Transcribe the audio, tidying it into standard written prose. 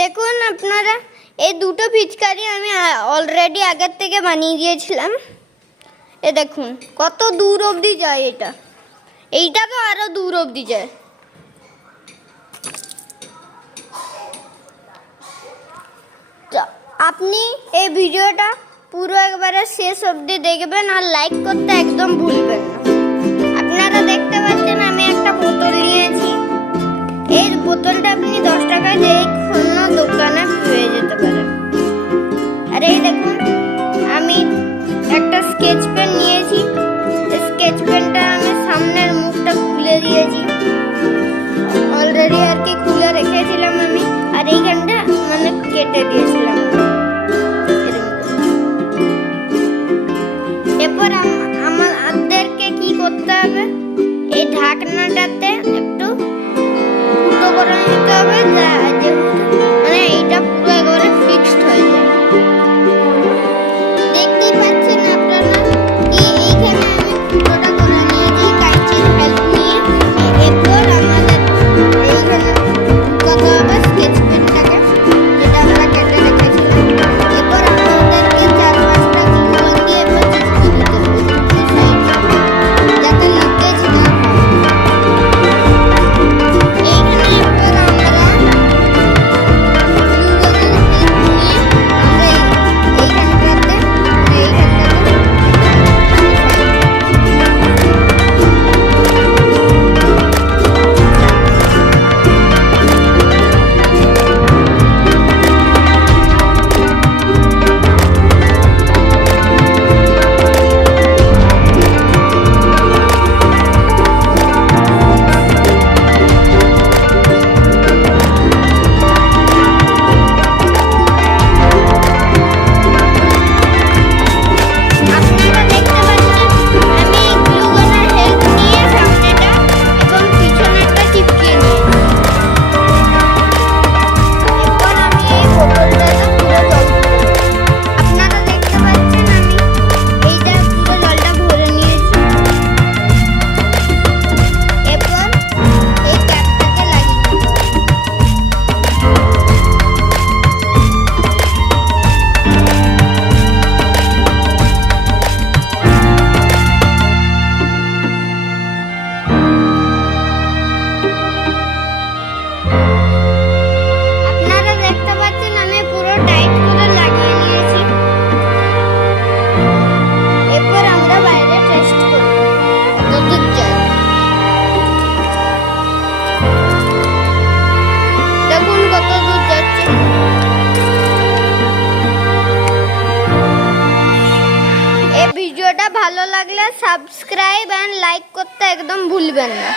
দেখুন আপনারা, এই দুটো পিচকারি আমি অলরেডি আগের থেকে বানিয়ে দিয়েছিলাম। এ দেখুন কত দূর অবধি যায় এটা, এইটা তো আরো দূর অবধি যায়। আপনি এই ভিডিওটা পুরো একবারে শেষ অবধি দেখবেন আর লাইক করতে একদম ভুলবেন না। আপনারা দেখতে পাচ্ছেন আমি একটা বোতল নিয়েছি। এই বোতলটা আপনি 10 টাকায় যে কোনো দোকানে পেয়ে যেতে পারেন। আর এই দেখুন আমি একটা স্কেচ পেন নিয়েছি। স্কেচ পেনটা আমি সামনের মুখটা খুলে দিয়েছি, অলরেডি আর কি খুলে রেখেছিলাম আমি, আর এইখানটা মানে কেটে দিয়েছিলাম। এরপর আমাদেরকে কি করতে হবে, এই ঢাকনাটাতে একটু ফুটো করে নিতে হবে, মানে এইটা পুরো একেবারে ফিক্সড হয়ে যায়। দেখতেই পাচ্ছেন আপনারা কি এইখানে আমি ফুটোটা করে নিয়েছি কাঁচির হেল্প নিয়ে। এরপর আমাদের এইখানে ঢুকাতে হবে স্কেচ পেনটাকে, যেটা আমরা কেটে রেখেছিলাম। এরপর আমাদেরকে 4-5টা গ্লু দিয়ে চিপকে দিতে হবে যাতে লিকেজ না হয়। এইখানে এরপর আমরা ভিডিওটা ভালো লাগলে সাবস্ক্রাইব এন্ড লাইক করতে একদম ভুলবেন না।